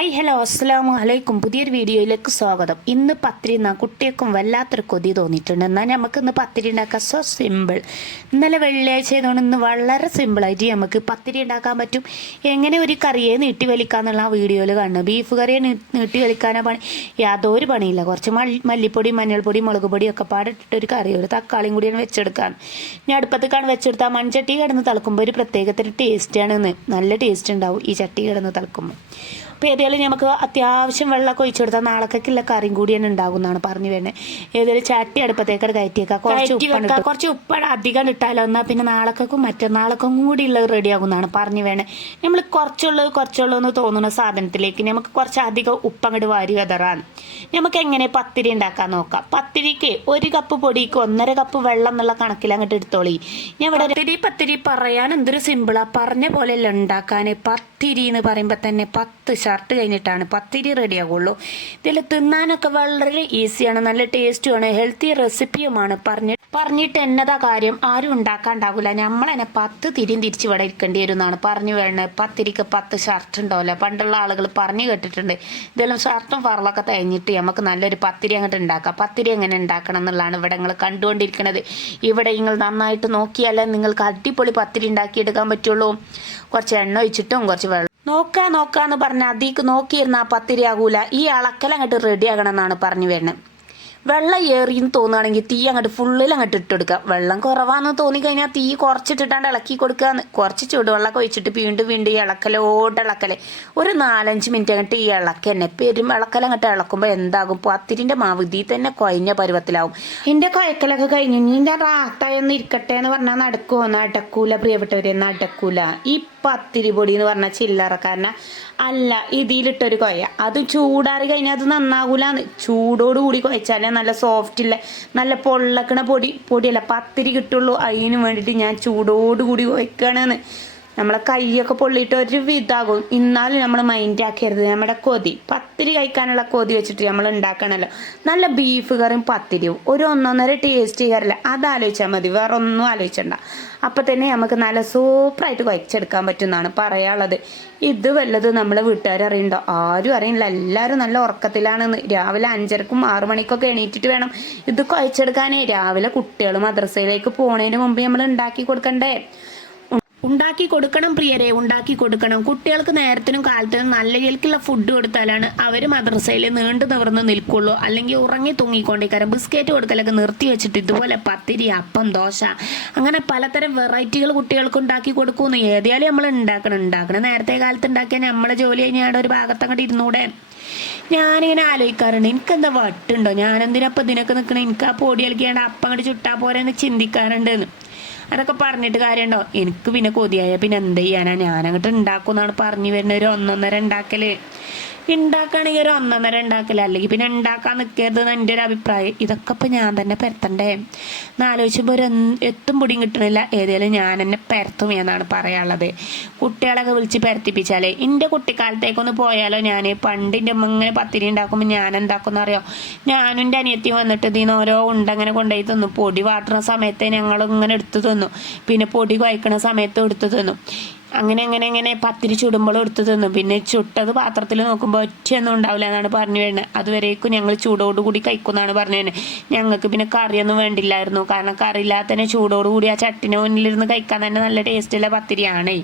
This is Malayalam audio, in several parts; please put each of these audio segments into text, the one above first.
ഹായ് ഹലോ അസ്സലാമു അലൈക്കും പുതിയൊരു വീഡിയോയിലേക്ക് സ്വാഗതം. ഇന്ന് പത്തിരി നിന്നാൽ കുട്ടികൾക്കും വല്ലാത്തൊരു കൊതി തോന്നിയിട്ടുണ്ട്. എന്നാൽ നമുക്ക് ഇന്ന് പത്തിരി ഉണ്ടാക്കാൻ സോ സിമ്പിൾ ഇന്നലെ വെള്ളിയാഴ്ച ആയതുകൊണ്ട് ഇന്ന് വളരെ സിമ്പിളായിട്ട് നമുക്ക് പത്തിരി ഉണ്ടാക്കാൻ പറ്റും. എങ്ങനെ ഒരു കറിയെ നീട്ടി വലിക്കാന്നുള്ള ആ വീഡിയോയിൽ കാണുന്നത്. ബീഫ് കറിയെ നീട്ടി വലിക്കാനോ പണി. യാതൊരു പണിയില്ല. കുറച്ച് മല്ലിപ്പൊടി മഞ്ഞൾപ്പൊടി മുളക് പൊടി ഒക്കെ പാടിട്ടിട്ട് ഒരു കറി ഒരു തക്കാളിയും കൂടിയാണ് വെച്ചെടുക്കാൻ ഞാൻ അടുപ്പത്തേക്കാണ് വെച്ചെടുത്താൽ മൺചട്ടി കിടന്ന് തിളക്കുമ്പോൾ ഒരു പ്രത്യേകത്തിന് ടേസ്റ്റാണ് നല്ല ടേസ്റ്റ് ഉണ്ടാവും ഈ ചട്ടി കിടന്ന് തിളക്കുമ്പോൾ. അപ്പോൾ ഏതായാലും നമുക്ക് അത്യാവശ്യം വെള്ളമൊക്കെ ഒഴിച്ചു കൊടുത്താൽ നാളേക്കുള്ള കറിയും കൂടി തന്നെ ഉണ്ടാകുന്നതാണ് പറഞ്ഞു വേണേ ഏതായാലും ചട്ടി അടുപ്പത്തേക്ക് കയറ്റിയേക്കാം. കുറച്ച് ഉപ്പാണ് കുറച്ച് ഉപ്പ് അധികം ഇട്ടാലോ എന്നാൽ പിന്നെ നാളേക്കും മറ്റന്നാളേക്കും കൂടി ഉള്ളത് റെഡി ആകുന്നതാണ് പറഞ്ഞു വേണേ നമ്മൾ കുറച്ചുള്ളത് കുറച്ചുള്ളൂ എന്ന് തോന്നുന്ന സാധനത്തിലേക്ക് നമുക്ക് കുറച്ച് അധികം ഉപ്പ് അങ്ങോട്ട് വാരി വെതറാണ്. നമുക്ക് എങ്ങനെ പത്തിരി ഉണ്ടാക്കാൻ നോക്കാം. പത്തിരിക്ക് ഒരു കപ്പ് പൊടിക്ക് ഒന്നര കപ്പ് വെള്ളം എന്നുള്ള കണക്കിൽ അങ്ങോട്ട് എടുത്തോളി. ഞാൻ ഇവിടെ പത്തിരി പത്തിരി പറയാൻ എന്തൊരു സിമ്പിളാ പറഞ്ഞ പോലെയല്ല ഉണ്ടാക്കാൻ പത്തിരി എന്ന് പറയുമ്പോൾ തന്നെ പത്ത് ഷർട്ട് കഴിഞ്ഞിട്ടാണ്. പത്തിരി റെഡി ആകുള്ളൂ ഇതിൽ തിന്നാനൊക്കെ വളരെ ഈസിയാണ് നല്ല ടേസ്റ്റുമാണ് ഹെൽത്തി റെസിപ്പിയുമാണ് പറഞ്ഞ് പറഞ്ഞിട്ട് എന്നതാ കാര്യം? ആരും ഉണ്ടാക്കാണ്ടാവില്ല നമ്മൾ തന്നെ പത്ത് തിരിയും തിരിച്ച് ഇവിടെ ഇരിക്കേണ്ടി വരും എന്നാണ് പറഞ്ഞു വേണത് പത്തിരിക്ക് പത്ത് ഷർട്ട് ഉണ്ടാവില്ല. പണ്ടുള്ള ആളുകൾ പറഞ്ഞു കേട്ടിട്ടുണ്ട്. ഇതെല്ലാം ഷർട്ടും ഫറലൊക്കെ തയ്ഞ്ഞിട്ട് നമുക്ക് നല്ലൊരു പത്തിരി അങ്ങോട്ട് ഉണ്ടാക്കാം. പത്തിരി എങ്ങനെ ഉണ്ടാക്കണം എന്നുള്ളതാണ് ഇവിടെ നിങ്ങൾ കണ്ടുകൊണ്ടിരിക്കുന്നത് ഇവിടെ നിങ്ങൾ നന്നായിട്ട് നോക്കിയാലേ നിങ്ങൾക്ക് അടിപൊളി പത്തിരി ഉണ്ടാക്കിയെടുക്കാൻ പറ്റുള്ളൂ. കുറച്ച് എണ്ണ ഒഴിച്ചിട്ടും കുറച്ച് വെള്ളം നോക്കാ നോക്കാന്ന് പറഞ്ഞ അതിക്ക് നോക്കിയിരുന്ന ആ പത്തിരി ആകൂല. ഈ അളക്കൽ അങ്ങോട്ട് റെഡി ആകണം എന്നാണ് പറഞ്ഞു വരുന്നത്. വെള്ളം ഏറിയെന്ന് തോന്നുകയാണെങ്കിൽ തീ അങ്ങോട്ട് ഫുള്ളിൽ അങ്ങോട്ട് ഇട്ടെടുക്കുക. വെള്ളം കുറവാന്ന് തോന്നിക്കഴിഞ്ഞാൽ തീ കുറച്ചിട്ടിട്ടാണ്ട് ഇളക്കി കൊടുക്കുക കുറച്ച് ചൂടുവെള്ളമൊക്കെ ഒഴിച്ചിട്ട് വീണ്ടും വീണ്ടും ഈ ഇളക്കലോട്ട് ഇളക്കൽ. ഒരു നാലഞ്ച് മിനിറ്റ് അങ്ങോട്ട് ഈ ഇളക്ക തന്നെ. പെരും ഇളക്കൽ അങ്ങോട്ട് ഇളക്കുമ്പോൾ എന്താകും? പത്തിരിന്റെ മാവ് ഇതിൽ തന്നെ കുഴഞ്ഞ പരുവത്തിലാവും. എന്റെ കുഴക്കലൊക്കെ കഴിഞ്ഞു നിന്റെ റാത്തായൊന്നും ഇരിക്കട്ടെ എന്ന് പറഞ്ഞാൽ നടക്കുമോ നടക്കൂല പ്രിയപ്പെട്ടവരെ നടക്കൂല. ഈ പത്തിരി പൊടി എന്ന് പറഞ്ഞാൽ ചില്ലറക്കാരന. അല്ല ഇതിലിട്ടൊരു കുഴ അത് ചൂടാറി കഴിഞ്ഞാൽ അത് നന്നാകൂലാന്ന് ചൂടോട് കൂടി കുഴച്ചാലേ നല്ല സോഫ്റ്റ് ഇല്ല. നല്ല പൊള്ളക്കണ പൊടി പൊടിയല്ല പത്തിരി കിട്ടുള്ളൂ. അതിന് വേണ്ടിയിട്ട് ഞാൻ ചൂടോട് കൂടി കുഴക്കുകയാണെന്ന് നമ്മളെ കൈയൊക്കെ പൊള്ളിയിട്ട് ഒരു വിധാകും. ഇന്നാലും നമ്മൾ മൈൻഡ് ആക്കരുത്. നമ്മുടെ കൊതി. പത്തിരി കഴിക്കാനുള്ള കൊതി വെച്ചിട്ട് നമ്മൾ ഉണ്ടാക്കണമല്ലോ നല്ല ബീഫ് കറിയും പത്തിരിയും. ഒരു ഒന്നൊന്നര ടേസ്റ്റ് അത് അതാലോചിച്ചാൽ മതി. വേറെ ഒന്നും ആലോചിച്ചണ്ട. അപ്പം തന്നെ നമുക്ക് നല്ല സൂപ്പറായിട്ട് കുഴച്ചെടുക്കാൻ പറ്റുമെന്നാണ് പറയാനുള്ളത്. ഇത് വല്ലത് നമ്മളെ വീട്ടുകാർ അറിയണ്ടോ? ആരും അറിയില്ല എല്ലാവരും നല്ല ഉറക്കത്തിലാണെന്ന്. രാവിലെ അഞ്ചരക്കും ആറു മണിക്കൊക്കെ എണീറ്റിട്ട് വേണം ഇത് കുഴച്ചെടുക്കാനേ. രാവിലെ കുട്ടികൾ മദ്രസയിലേക്ക് പോണതിന് മുമ്പ് നമ്മൾ ഉണ്ടാക്കി കൊടുക്കണ്ടേ? ഉണ്ടാക്കി കൊടുക്കണം പ്രിയരെ ഉണ്ടാക്കി കൊടുക്കണം. കുട്ടികൾക്ക് നേരത്തിനും കാലത്തിനും നല്ല രീതിക്കുള്ള ഫുഡ് കൊടുത്താലാണ് അവർ മദ്രസയിൽ നീണ്ടു നിവർന്ന് നിൽക്കുള്ളൂ. അല്ലെങ്കിൽ ഉറങ്ങി തൂങ്ങിക്കൊണ്ടിരിക്കാരം ബിസ്ക്കറ്റ് കൊടുക്കലൊക്കെ നിർത്തി വെച്ചിട്ട് ഇതുപോലെ പത്തിരി അപ്പം ദോശ അങ്ങനെ പലതരം വെറൈറ്റികൾ കുട്ടികൾക്ക് ഉണ്ടാക്കി കൊടുക്കുമെന്ന് ഏതായാലും നമ്മൾ ഉണ്ടാക്കണം. ഉണ്ടാക്കണം നേരത്തെ കാലത്ത് ഉണ്ടാക്കിയാൽ നമ്മളെ ജോലി കഴിഞ്ഞാൽ ഒരു ഭാഗത്തങ്ങോട്ട് ഇരുന്നൂടെ? ഞാനിങ്ങനെ ആലോചിക്കാറുണ്ട്. എനിക്കെന്താ വട്ടുണ്ടോ? ഞാനെന്തിനപ്പം ഇതിനൊക്കെ നിൽക്കണേ എനിക്ക് ആ പൊടി കളിക്കാണ്ട് അപ്പം അങ്ങോട്ട് ചുട്ടാ പോരെ എന്ന് ചിന്തിക്കാറുണ്ട്. എന്ന് അതൊക്കെ പറഞ്ഞിട്ട് കാര്യമുണ്ടോ എനിക്ക് പിന്നെ കൊതിയായ. പിന്നെ എന്ത് ചെയ്യാനാ? ഞാൻ ഉണ്ടാക്കും എന്നാണ് പറഞ്ഞു വരുന്ന ഒരു ഒന്നൊന്നര ഉണ്ടാക്കൽ ഉണ്ടാക്കുകയാണെങ്കിൽ ഒരു ഒന്നൊന്നര ഉണ്ടാക്കില്ല അല്ലെങ്കിൽ പിന്നെ ഉണ്ടാക്കാൻ നിൽക്കരുത് എന്ന് എന്റെ ഒരു അഭിപ്രായം. ഇതൊക്കെ ഇപ്പം ഞാൻ തന്നെ പരത്തണ്ടേ. എന്നാലോചിച്ചപ്പോൾ ഒരു എത്തും പൊടിയും കിട്ടണില്ല. ഏതായാലും ഞാൻ തന്നെ പരത്തും എന്നാണ് പറയാനുള്ളത്. കുട്ടികളൊക്കെ വിളിച്ച് പരത്തിപ്പിച്ചാലേ എന്റെ കുട്ടിക്കാലത്തേക്കൊന്ന് പോയാലോ? ഞാൻ പണ്ട് എന്റെ അമ്മ ഇങ്ങനെ പത്തിരി ഉണ്ടാക്കുമ്പോൾ ഞാൻ എന്താക്കുമെന്ന് അറിയോ ഞാനും എന്റെ അനിയത്തി വന്നിട്ട് ഇതിന് ഓരോ ഉണ്ടങ്ങനെ കൊണ്ടുപോയി തന്നു. പൊടി വാട്ടുന്ന സമയത്ത് ഞങ്ങൾ ഇങ്ങനെ എടുത്തു തന്നു. പിന്നെ പൊടി കുഴക്കണ സമയത്ത് എടുത്തു തന്നു. അങ്ങനെ അങ്ങനെ അങ്ങനെ പത്തിരി ചുടുമ്പോൾ എടുത്തു തിന്നു. പിന്നെ ചുട്ടത് പാത്രത്തിൽ നോക്കുമ്പോൾ ഒറ്റയൊന്നും ഉണ്ടാവില്ല എന്നാണ് പറഞ്ഞു വരുന്നത്. അതുവരേക്കും ഞങ്ങൾ ചൂടോടുകൂടി കഴിക്കുമെന്നാണ് പറഞ്ഞു വരുന്നത്. ഞങ്ങൾക്ക് പിന്നെ കറിയൊന്നും വേണ്ടില്ലായിരുന്നു. കാരണം കറി ഇല്ലാതെ തന്നെ ചൂടോടുകൂടി ആ ചട്ടിന് മുന്നിലിരുന്ന് കഴിക്കാൻ തന്നെ നല്ല ടേസ്റ്റുള്ള പത്തിരിയാണ്.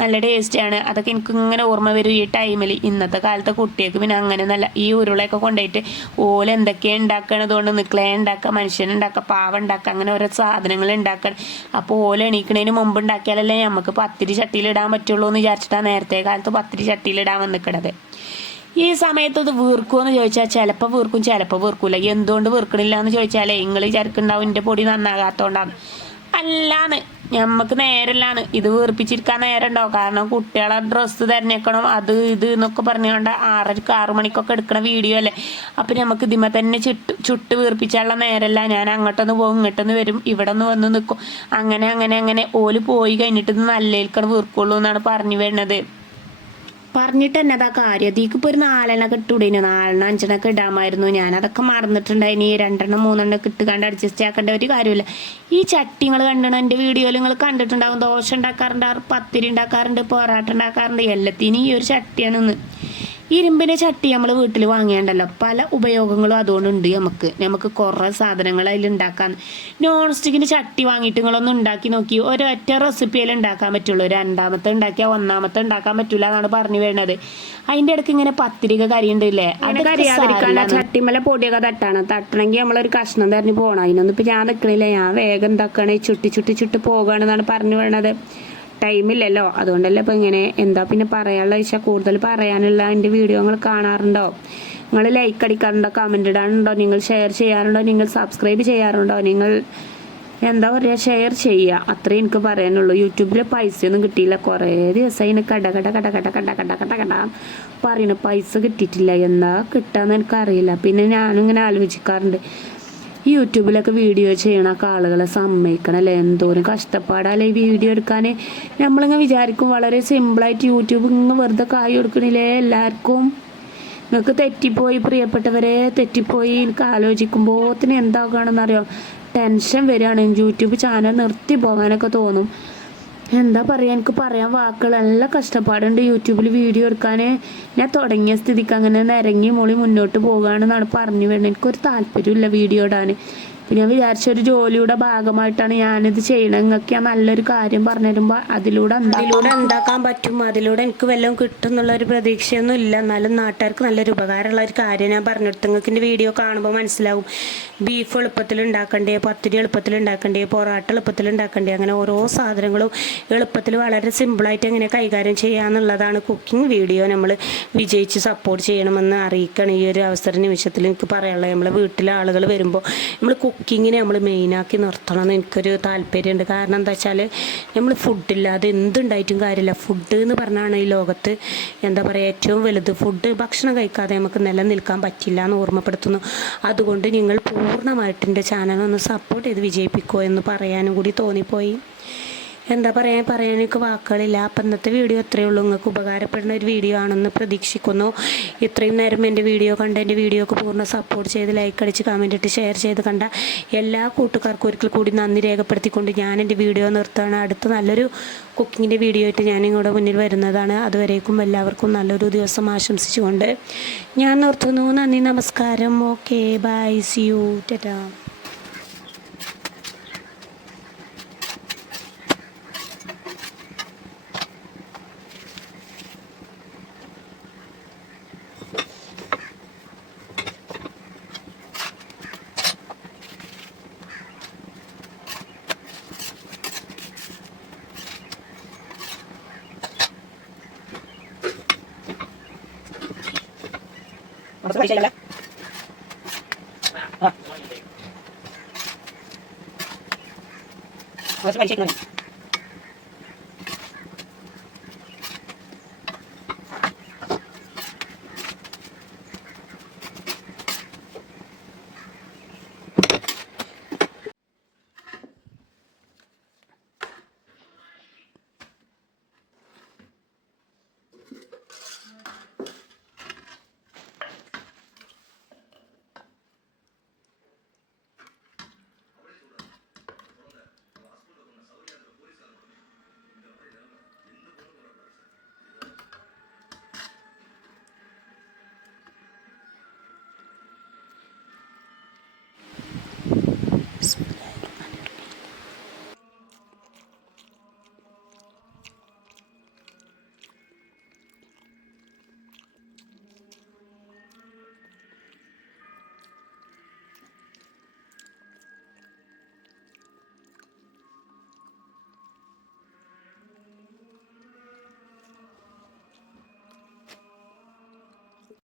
നല്ല ടേസ്റ്റാണ് അതൊക്കെ എനിക്ക് ഇങ്ങനെ ഓർമ്മ വരും ഈ ടൈമിൽ ഇന്നത്തെ കാലത്തെ കുട്ടികൾക്ക് പിന്നെ അങ്ങനെ നല്ല ഈ ഉരുളയൊക്കെ കൊണ്ടുപോയിട്ട് ഓല എന്തൊക്കെയാണ് ഉണ്ടാക്കണതുകൊണ്ട് നിക്കളെ ഉണ്ടാക്കുക മനുഷ്യനുണ്ടാക്കുക പാവ ഉണ്ടാക്കുക അങ്ങനെ ഓരോ സാധനങ്ങൾ ഉണ്ടാക്കണം. അപ്പോൾ ഓല എണീക്കണതിന് മുമ്പ് ഉണ്ടാക്കിയാലല്ലേ നമുക്ക് പത്തിരി ചട്ടിയിലിടാൻ പറ്റുള്ളൂ എന്ന് വിചാരിച്ചിട്ടാണ് നേരത്തെ കാലത്ത് പത്തിരി ചട്ടിയിലിടാൻ വന്നിക്കണത്. ഈ സമയത്ത് ഇത് വീർക്കുമെന്ന് ചോദിച്ചാൽ ചിലപ്പോൾ വീർക്കും ചിലപ്പോൾ വീർക്കൂല. എന്തുകൊണ്ട് വീർക്കണില്ല എന്ന് ചോദിച്ചാലേ നിങ്ങൾ വിചാരിക്കുന്നുണ്ടാവും എന്റെ പൊടി നന്നാകാത്തതുകൊണ്ടാണ് അല്ലാന്ന്. ഞമ്മക്ക് നേരല്ലാണ്. ഇത് വീർപ്പിച്ചിരിക്കാൻ നേരമുണ്ടോ കാരണം കുട്ടികളെ ഡ്രസ്സ് തിരഞ്ഞെടുക്കണം അത് ഇത് എന്നൊക്കെ പറഞ്ഞുകൊണ്ട് ആറരക്ക് ആറു മണിക്കൊക്കെ എടുക്കണ വീഡിയോ അല്ലേ? അപ്പൊ നമുക്ക് ഇതിമ തന്നെ ചുട്ട് ചുട്ട് വീർപ്പിച്ചാലുള്ള നേരല്ല. ഞാൻ അങ്ങോട്ടൊന്ന് പോകും ഇങ്ങോട്ടൊന്ന് വരും ഇവിടെ ഒന്ന് വന്ന് നിൽക്കും അങ്ങനെ അങ്ങനെ അങ്ങനെ ഓൽ പോയി കഴിഞ്ഞിട്ട് ഇത് നല്ലേൽക്കണം വീർക്കുള്ളൂ എന്നാണ് പറഞ്ഞു വരുന്നത്. പറഞ്ഞിട്ട് എന്നതാ കാര്യം. അതിക്ക് ഇപ്പോൾ ഒരു നാലെണ്ണൊക്കെ ഇട്ടൂടേനു നാലെണ്ണം അഞ്ചെണ്ണൊക്കെ ഇടാമായിരുന്നു. ഞാൻ അതൊക്കെ മറന്നിട്ടുണ്ടായിനി രണ്ടെണ്ണം മൂന്നെണ്ണം ഒക്കെ കണ്ട് അഡ്ജസ്റ്റ് ആക്കേണ്ട ഒരു കാര്യമില്ല. ഈ ചട്ടി നിങ്ങൾ കണ്ടണം? എന്റെ വീഡിയോയിൽ നിങ്ങൾ കണ്ടിട്ടുണ്ടാകും ദോശ ഉണ്ടാക്കാറുണ്ട് പത്തിരി ഉണ്ടാക്കാറുണ്ട് പൊറാട്ട ഉണ്ടാക്കാറുണ്ട്. എല്ലാത്തിനും ഈ ഒരു ചട്ടിയാണെന്ന് ഇരുമ്പിന്റെ ചട്ടി നമ്മൾ വീട്ടിൽ വാങ്ങിയണ്ടല്ലോ. പല ഉപയോഗങ്ങളും അതുകൊണ്ടുണ്ട് നമുക്ക്. നമുക്ക് കുറേ സാധനങ്ങൾ അതിൽ ഉണ്ടാക്കാൻ. നോൺ സ്റ്റിക്കിന്റെ ചട്ടി വാങ്ങിയിട്ട് നിങ്ങളൊന്ന് ഉണ്ടാക്കി നോക്കി. ഒരൊറ്റ റെസിപ്പിയിൽ ഉണ്ടാക്കാൻ പറ്റുള്ളൂ. രണ്ടാമത്തെ ഉണ്ടാക്കിയാൽ ഒന്നാമത്തെ ഉണ്ടാക്കാൻ പറ്റില്ല എന്നാണ് പറഞ്ഞു വരുന്നത്. അതിന്റെ ഇടയ്ക്ക് ഇങ്ങനെ പത്തിരിക കരിയുണ്ടില്ലേ അങ്ങനെ കരിയാതിരിക്കാൻ ആ ചട്ടിമല പൊടിയൊക്കെ തട്ടാണ്. തട്ടണമെങ്കിൽ നമ്മളൊരു കഷ്ണം തരഞ്ഞ് പോകണം അതിനൊന്നും ഇപ്പം ഞാൻ നിൽക്കണില്ല ഞാൻ വേഗം എന്താക്കണേ? ചുട്ടി ചുട്ടി ചുട്ടി പോകുകയാണെന്നാണ് പറഞ്ഞു വേണത് ടൈമില്ലല്ലോ. അതുകൊണ്ടല്ലേ ഇപ്പം ഇങ്ങനെ എന്താ പിന്നെ പറയാനുള്ള വെച്ചാൽ കൂടുതൽ പറയാനുള്ള എന്റെ വീഡിയോ നിങ്ങൾ കാണാറുണ്ടോ? നിങ്ങൾ ലൈക്ക് അടിക്കാറുണ്ടോ? കമന്റ് ഇടാറുണ്ടോ? നിങ്ങൾ ഷെയർ ചെയ്യാറുണ്ടോ? നിങ്ങൾ സബ്സ്ക്രൈബ് ചെയ്യാറുണ്ടോ? നിങ്ങൾ എന്താ പറയുക ഷെയർ ചെയ്യുക അത്രേ എനിക്ക് പറയാനുള്ളൂ. യൂട്യൂബിൽ പൈസയൊന്നും കിട്ടിയില്ല. കുറേ ദിവസമായി ഇങ്ങനെ കട കട കട കട കട കട കട കട പറയുന്നു. പൈസ കിട്ടിയിട്ടില്ല. എന്താ കിട്ടാന്ന് എനിക്കറിയില്ല. പിന്നെ ഞാനിങ്ങനെ ആലോചിക്കാറുണ്ട്. യൂട്യൂബിലൊക്കെ വീഡിയോ ചെയ്യണൊക്കെ ആളുകളെ സമ്മതിക്കണല്ലേ എന്തോരം കഷ്ടപ്പാടല്ലേ ഈ വീഡിയോ എടുക്കാൻ നമ്മളിങ്ങനെ വിചാരിക്കും വളരെ സിമ്പിളായിട്ട് യൂട്യൂബ് ഇങ്ങനെ വെറുതെ കായ് കൊടുക്കണില്ലേ എല്ലാവർക്കും? നിങ്ങൾക്ക് തെറ്റിപ്പോയി പ്രിയപ്പെട്ടവരെ തെറ്റിപ്പോയി എനിക്ക് ആലോചിക്കുമ്പോത്തിന് എന്താകണമെന്നറിയോ ടെൻഷൻ വരികയാണ് യൂട്യൂബ് ചാനൽ നിർത്തി പോകാനൊക്കെ തോന്നും. എന്താ പറയുക എനിക്ക് പറയാൻ വാക്കുകൾ നല്ല കഷ്ടപ്പാടുണ്ട് യൂട്യൂബിൽ വീഡിയോ എടുക്കാൻ ഞാൻ തുടങ്ങിയ സ്ഥിതിക്ക് അങ്ങനെ നിരങ്ങി മോളി മുന്നോട്ട് പോകുകയാണെന്നാണ് പറഞ്ഞു വരുന്നത്. എനിക്കൊരു താല്പര്യമില്ല വീഡിയോ ഇടാൻ പിന്നെ ഞാൻ വിചാരിച്ച ഒരു ജോലിയുടെ ഭാഗമായിട്ടാണ് ഞാനിത് ചെയ്യണത് നിങ്ങൾക്ക് ഞാൻ നല്ലൊരു കാര്യം പറഞ്ഞു തരുമ്പോൾ അതിലൂടെ അതിലൂടെ എന്താക്കാൻ പറ്റും? അതിലൂടെ എനിക്ക് വല്ലതും കിട്ടും എന്നുള്ള ഒരു പ്രതീക്ഷയൊന്നും ഇല്ല. എന്നാലും നാട്ടുകാർക്ക് നല്ലൊരു ഉപകാരമുള്ള ഒരു കാര്യം ഞാൻ പറഞ്ഞെടുത്ത് നിങ്ങൾക്ക് എന്റെ വീഡിയോ കാണുമ്പോൾ മനസ്സിലാവും. ബീഫ് എളുപ്പത്തിൽ ഉണ്ടാക്കണ്ടേ പത്തിരി എളുപ്പത്തിൽ ഉണ്ടാക്കണ്ടേ പൊറാട്ട എളുപ്പത്തിൽ ഉണ്ടാക്കണ്ടേ അങ്ങനെ ഓരോ സാധനങ്ങളും എളുപ്പത്തിൽ വളരെ സിമ്പിളായിട്ട് എങ്ങനെ കൈകാര്യം ചെയ്യാന്നുള്ളതാണ് കുക്കിംഗ് വീഡിയോ നമ്മൾ വിജയിച്ച് സപ്പോർട്ട് ചെയ്യണമെന്ന് അറിയിക്കണം ഈ ഒരു അവസര നിമിഷത്തിൽ എനിക്ക് പറയാനുള്ളത്. നമ്മളെ വീട്ടിലെ ആളുകൾ വരുമ്പോൾ നമ്മൾ കുക്കിങ്ങിനെ നമ്മൾ മെയിനാക്കി നിർത്തണം എന്ന് എനിക്കൊരു താല്പര്യമുണ്ട്. കാരണം എന്താ വെച്ചാൽ നമ്മൾ ഫുഡില്ലാതെ എന്തുണ്ടായിട്ടും കാര്യമില്ല. ഫുഡ് എന്ന് പറഞ്ഞാണ് ഈ ലോകത്ത് എന്താ പറയുക ഏറ്റവും വലുത്. ഫുഡ് ഭക്ഷണം കഴിക്കാതെ നമുക്ക് നിലനിൽക്കാൻ പറ്റില്ല എന്ന് ഓർമ്മപ്പെടുത്തുന്നു. അതുകൊണ്ട് നിങ്ങൾ പൂർണമായിട്ട് എന്റെ ചാനൽ ഒന്ന് സപ്പോർട്ട് ചെയ്ത് വിജയിപ്പിക്കുമോ എന്ന് പറയാനും കൂടി തോന്നിപ്പോയി. എന്താ പറയാൻ പറയാൻ എനിക്ക് വാക്കുകളില്ല. അപ്പം ഇന്നത്തെ വീഡിയോ ഇത്രയേ ഉള്ളൂ. നിങ്ങൾക്ക് ഉപകാരപ്പെടുന്ന ഒരു വീഡിയോ ആണെന്ന് പ്രതീക്ഷിക്കുന്നു. ഇത്രയും നേരം എന്റെ വീഡിയോ കണ്ട എന്റെ വീഡിയോക്ക് പൂർണ സപ്പോർട്ട് ചെയ്ത് ലൈക്ക് അടിച്ച് കമന്റ് ഇട്ട് ഷെയർ ചെയ്ത് കണ്ട എല്ലാ കൂട്ടുകാർക്കും ഒരിക്കൽ കൂടി നന്ദി രേഖപ്പെടുത്തിക്കൊണ്ട് ഞാൻ എന്റെ വീഡിയോ നിർത്തുകയാണ്. അടുത്ത നല്ലൊരു കുക്കിങ്ങിന്റെ വീഡിയോ ആയിട്ട് ഞാൻ ഇങ്ങോട്ട് മുന്നിൽ വരുന്നതാണ്. അതുവരേക്കും എല്ലാവർക്കും നല്ലൊരു ദിവസം ആശംസിച്ചുകൊണ്ട് ഞാൻ നിർത്തുന്നു. നന്ദി നമസ്കാരം. Okay bye see you tata Bisaya lang. Ha. Mas pansit nun.